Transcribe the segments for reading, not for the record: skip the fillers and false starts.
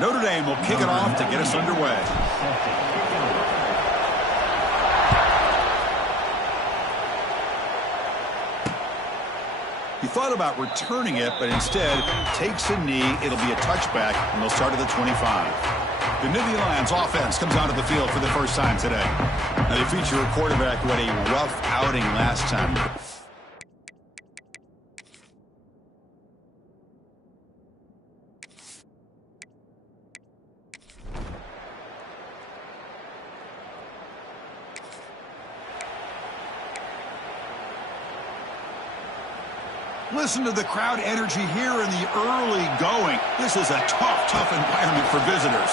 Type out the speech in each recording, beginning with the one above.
Notre Dame will kick it off to get us underway. He thought about returning it, but instead takes a knee. It'll be a touchback, and they'll start at the 25. The Nittany Lions offense comes onto the field for the first time today. Now they feature a quarterback who had a rough outing last time. Listen to the crowd energy here in the early going. This is a tough environment for visitors.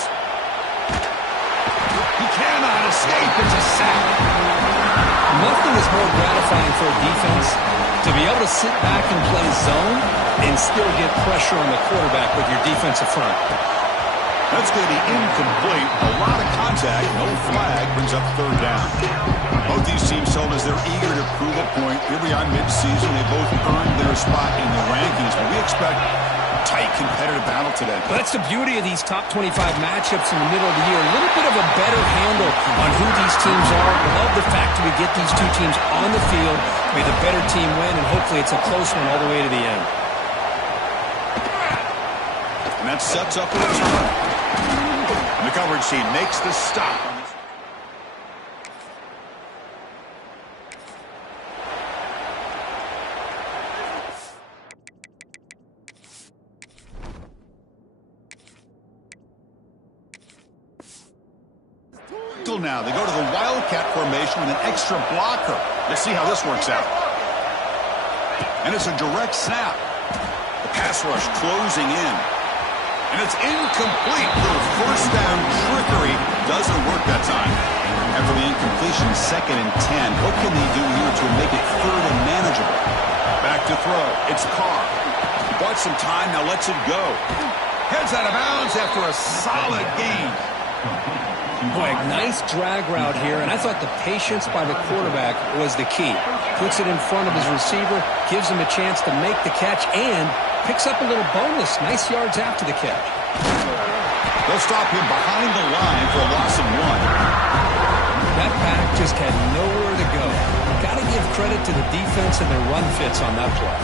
He cannot escape. It's a sack. Nothing is more gratifying for a defense to be able to sit back and play zone and still get pressure on the quarterback with your defensive front. That's going to be incomplete. A lot of contact. No flag brings up third down. Both these teams told us they're eager to prove a point. Here we are mid-season. They both earned their spot in the rankings, but we expect a tight, competitive battle today. Well, that's the beauty of these top 25 matchups in the middle of the year. A little bit of a better handle on who these teams are. Love the fact that we get these two teams on the field. May the better team win, and hopefully it's a close one all the way to the end. And that sets up a return. And the coverage team makes the stop. Now they go to the Wildcat formation with an extra blocker. Let's see how this works out. And it's a direct snap. The pass rush closing in. And it's incomplete. Little first down trickery doesn't work that time. After the incompletion, 2nd and 10. What can they do here to make it 3rd and manageable? Back to throw. It's Carr. He bought some time, now lets it go. Heads out of bounds after a solid gain. Boy, nice drag route here, and I thought the patience by the quarterback was the key. Puts it in front of his receiver, gives him a chance to make the catch, and picks up a little bonus. Nice yards after the catch. They'll stop him behind the line for a loss of 1. That pack just had nowhere to go. Got to give credit to the defense and their run fits on that play.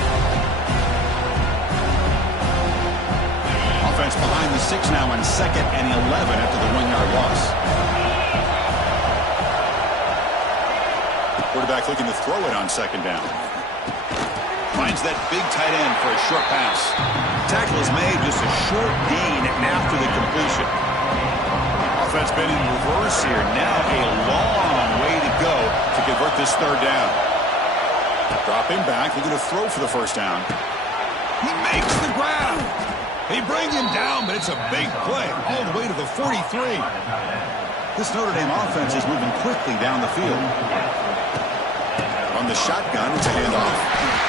Offense behind the 6 now on 2nd and 11 after the 1-yard loss. Quarterback looking to throw it on 2nd down. Finds that big tight end for a short pass. Tackle is made, just a short gain after the completion. Offense been in reverse here. Now a long way to go to convert this 3rd down. Dropping back, looking to throw for the 1st down. He makes the grab. They bring him down, but it's a big play all the way to the 43. This Notre Dame offense is moving quickly down the field. On the shotgun, it's a handoff.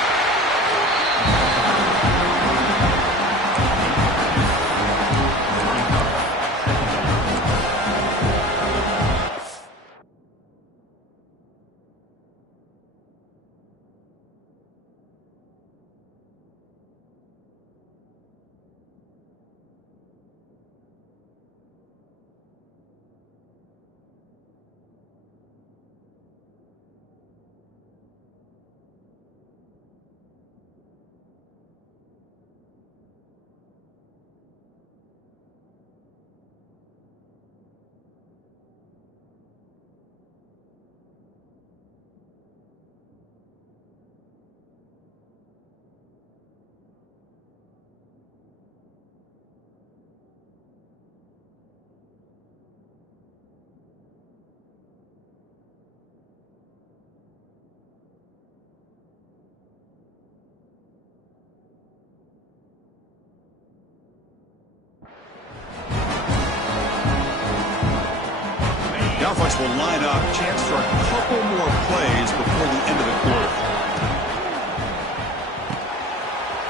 The offense will line up. Chance for a couple more plays before the end of the quarter.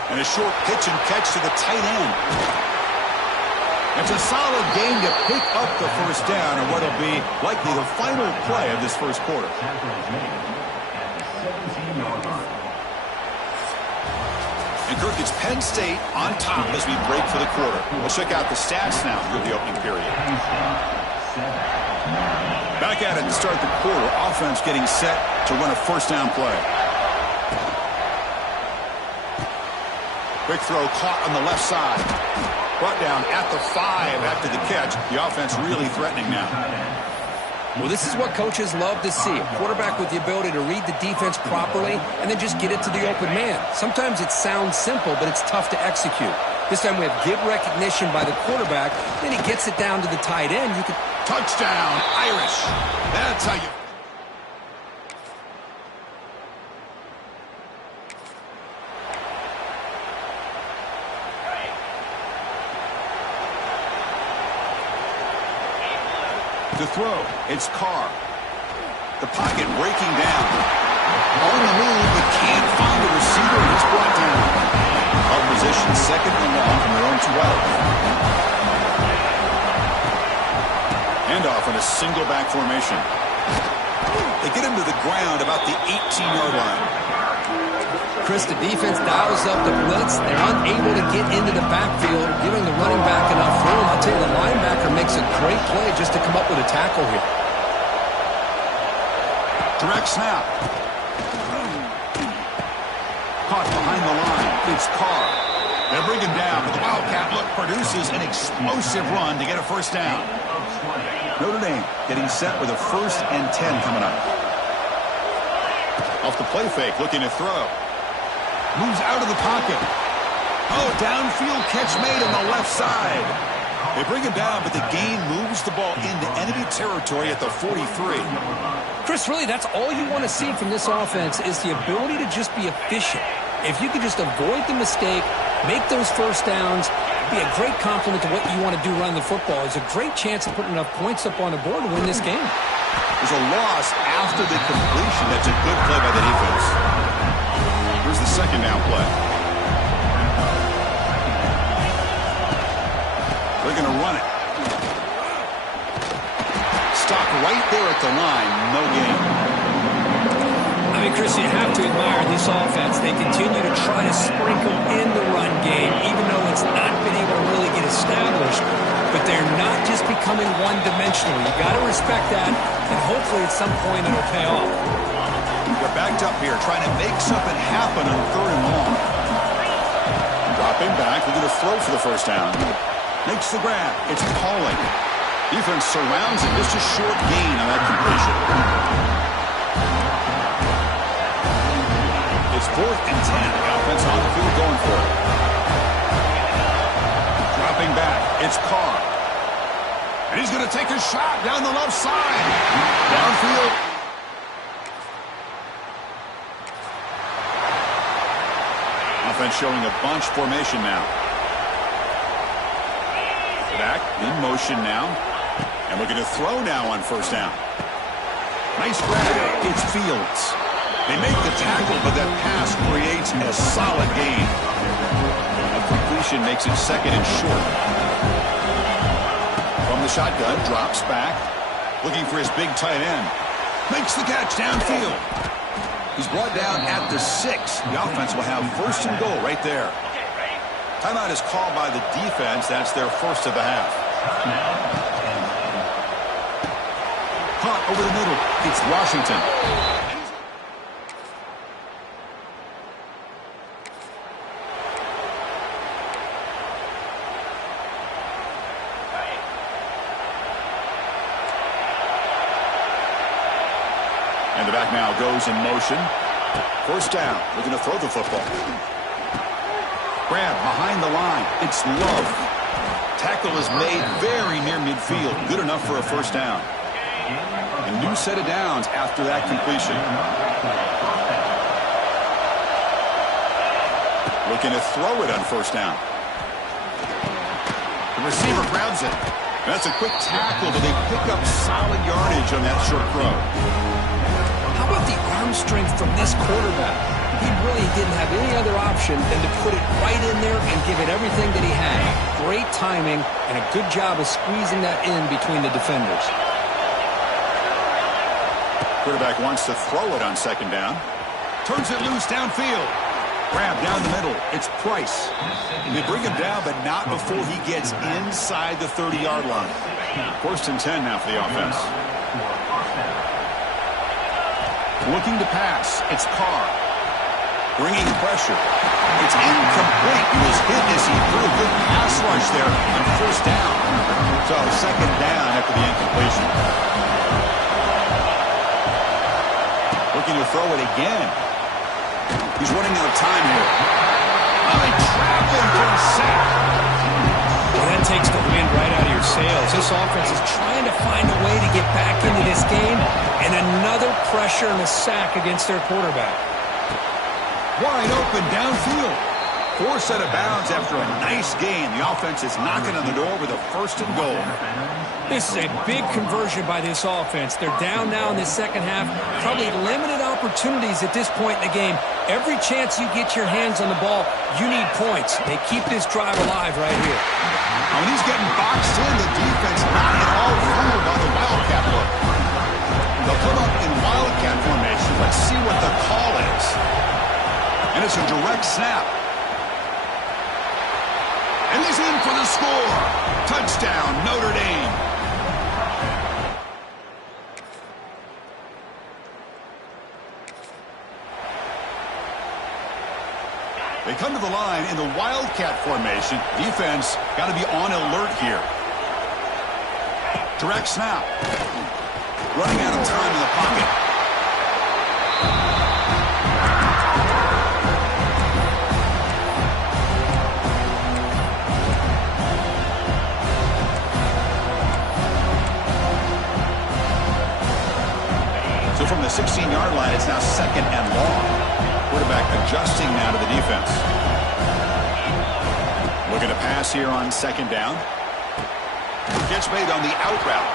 And a short pitch and catch to the tight end. It's a solid game to pick up the 1st down on what will be likely the final play of this 1st quarter. And Kirk, it's Penn State on top as we break for the quarter. We'll check out the stats now through the opening period. Back at it to start the quarter. Offense getting set to run a first down play. Quick throw caught on the left side. Brought down at the 5 after the catch. The offense really threatening now. Well, this is what coaches love to see. A quarterback with the ability to read the defense properly and then just get it to the open man. Sometimes it sounds simple, but it's tough to execute. This time we have good recognition by the quarterback. Then he gets it down to the tight end. You can Touchdown, Irish. That's how you... To throw, it's Carr. The pocket breaking down. On the move, but can't find a receiver, and he's brought down. Up position, second and long from their own 12. Handoff in a single back formation. They get him to the ground about the 18-yard line. Chris, the defense dials up the blitz. They're unable to get into the backfield, giving the running back enough room. I'll tell you, the linebacker makes a great play just to come up with a tackle here. Direct snap. Caught behind the line. It's Carr. They bring him down, but the Wildcat look produces an explosive run to get a first down. Notre Dame getting set with a 1st and 10 coming up. Off the play fake, looking to throw. Moves out of the pocket. Oh, downfield catch made on the left side. They bring him down, but the gain moves the ball into enemy territory at the 43. Chris, really, that's all you want to see from this offense is the ability to just be efficient. If you can just avoid the mistake, make those first downs, be a great compliment to what you want to do running the football. It's a great chance of putting enough points up on the board to win this game. There's a loss after the completion. That's a good play by the defense. Here's the second down play. They're going to run it. Stop right there at the line. No gain. I mean, Chris, you have to admire this offense. They continue to try to sprinkle in the run game, even though it's not been able to really get established. But they're not just becoming one-dimensional. You got to respect that, and hopefully at some point it'll pay off. They're backed up here, trying to make something happen on 3rd and long. Dropping back, looking to throw for the first down. Makes the grab. It's Pauling. Defense surrounds it. Just a short gain on that completion. It's 4th and 10. The offense on the field going for it. Dropping back. It's Carr. And he's going to take a shot down the left side. Downfield. Offense showing a bunch formation now. Back in motion now. And looking to throw now on first down. Nice grab. It's Fields. They make the tackle, but that pass creates a solid gain. A completion makes it 2nd and short. From the shotgun, drops back. Looking for his big tight end. Makes the catch downfield. He's brought down at the 6. The offense will have 1st and goal right there. Timeout is called by the defense. That's their first of the half. Caught over the middle. It's Washington. And the back now goes in motion. First down. Looking to throw the football. Grab behind the line. It's Love. Tackle is made very near midfield. Good enough for a first down. A new set of downs after that completion. Looking to throw it on first down. The receiver grabs it. That's a quick tackle, but they pick up solid yardage on that short throw. How about the arm strength from this quarterback? He really didn't have any other option than to put it right in there and give it everything that he had. Great timing and a good job of squeezing that in between the defenders. Quarterback wants to throw it on second down. Turns it loose downfield. Grab down the middle. It's Price. They bring him down, but not before he gets inside the 30-yard line. 1st and 10 now for the offense. Looking to pass. It's Carr. Bringing pressure. It's incomplete. He was hit as he threw a good pass rush there on 1st down. So 2nd down after the incompletion. Looking to throw it again. He's running out of time here. Oh, they trap him for a sack. Well, that takes the wind right out of your sails. This offense is trying to find a way to get back into this game, and another pressure and a sack against their quarterback. Wide open downfield. Forced out of bounds after a nice gain. The offense is knocking on the door with a 1st and goal. This is a big conversion by this offense. They're down now in the second half. Probably limited opportunities at this point in the game. Every chance you get your hands on the ball, you need points. They keep this drive alive right here. When he's getting boxed in, the defense not at all fooled by the Wildcat look. They'll come up in Wildcat formation. Let's see what the call is. And it's a direct snap. And he's in for the score. Touchdown, Notre Dame. They come to the line in the Wildcat formation. Defense got to be on alert here. Direct snap. Running out of time in the pocket. So from the 16-yard line, it's now 2nd and long. Quarterback adjusting now to the defense. Looking to pass here on 2nd down. Catch made on the out route.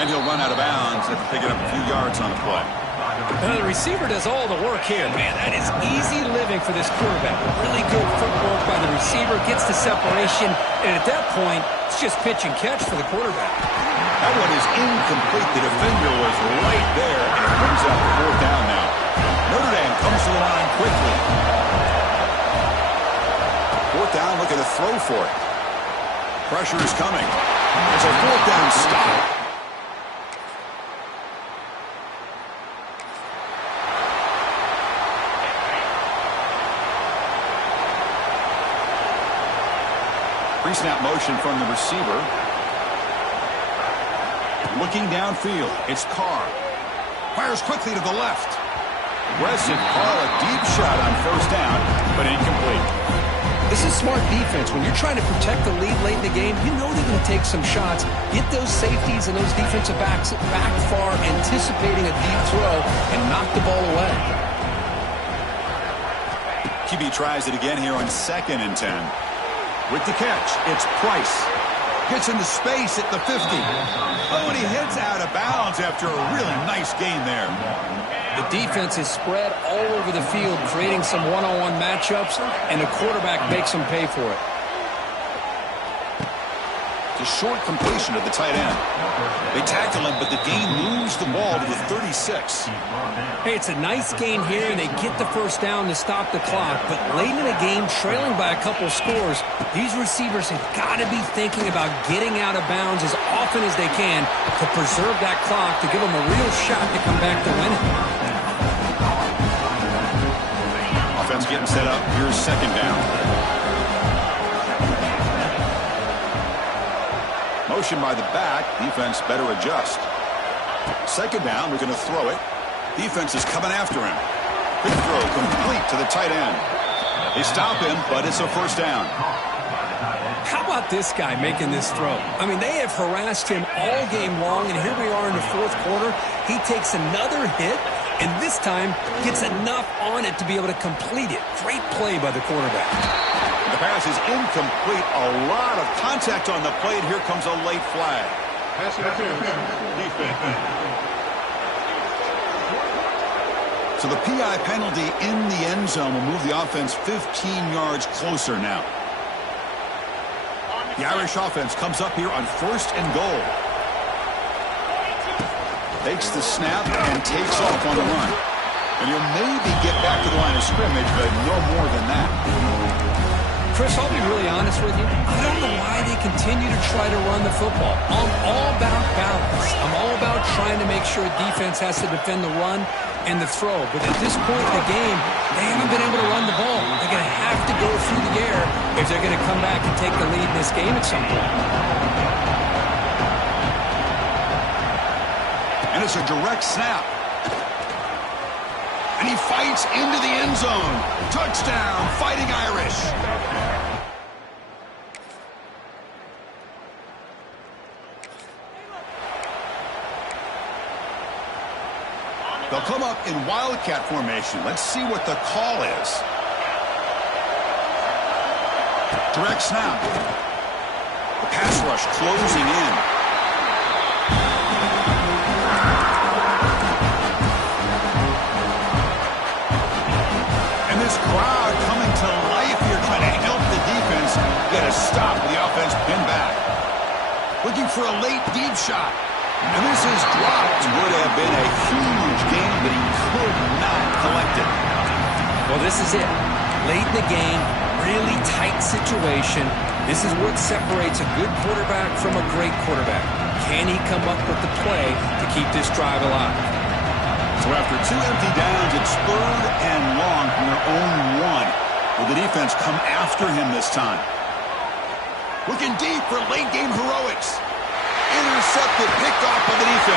Then he'll run out of bounds after picking up a few yards on the play. The receiver does all the work here. Man, that is easy living for this quarterback. Really good footwork by the receiver. Gets the separation. And at that point, it's just pitch and catch for the quarterback. That one is incomplete. The defender was right there, and it brings up 4th down now. Notre Dame comes to the line quickly. 4th down, looking to throw for it. Pressure is coming. It's a 4th down stop. Pre-snap motion from the receiver. Looking downfield, it's Carr. Fires quickly to the left. Aggressive call, a deep shot on 1st down, but incomplete. This is smart defense. When you're trying to protect the lead late in the game, you know they're going to take some shots, get those safeties and those defensive backs back far, anticipating a deep throw, and knock the ball away. QB tries it again here on 2nd and 10. With the catch, it's Price. Gets into space at the 50. Oh, and he hits out of bounds after a really nice gain there. The defense is spread all over the field, creating some one-on-one matchups, and the quarterback makes them pay for it. It's a short completion of the tight end. They tackle him, but the gain moves the ball to the 36. Hey, it's a nice gain here, and they get the 1st down to stop the clock. But late in the game, trailing by a couple scores, these receivers have got to be thinking about getting out of bounds as often as they can to preserve that clock, to give them a real shot to come back to win it. Offense getting set up. Here's 2nd down. Motion by the back. Defense better adjust. 2nd down. We're going to throw it. Defense is coming after him. Quick throw complete to the tight end. They stop him, but it's a 1st down. How about this guy making this throw? I mean, they have harassed him all game long, and here we are in the 4th quarter. He takes another hit, and this time gets enough on it to be able to complete it. Great play by the quarterback. The pass is incomplete. A lot of contact on the play, and here comes a late flag. Pass defense. So the PI penalty in the end zone will move the offense 15 yards closer now. The Irish offense comes up here on 1st and goal. Takes the snap and takes off on the run. And he'll maybe get back to the line of scrimmage, but no more than that. Chris, I'll be really honest with you. I don't know why they continue to try to run the football. I'm all about balance. I'm all about trying to make sure defense has to defend the run and the throw. But at this point in the game, they haven't been able to run the ball. They're going to have to go through the air if they're going to come back and take the lead in this game at some point. And it's a direct snap. And he fights into the end zone. Touchdown, Fighting Irish. They'll come up in Wildcat formation. Let's see what the call is. Direct snap. The pass rush closing in. And this crowd coming to life here, trying to help the defense get a stop with the offense pinned back. Looking for a late deep shot. And this is dropped. Would have been a huge game, but he could not collect it. Well, this is it. Late in the game, really tight situation. This is what separates a good quarterback from a great quarterback. Can he come up with the play to keep this drive alive? So after 2 empty downs, it's 3rd and long from their own 1. Will the defense come after him this time? Looking deep for late game heroics. Intercepted, picked off by the defense.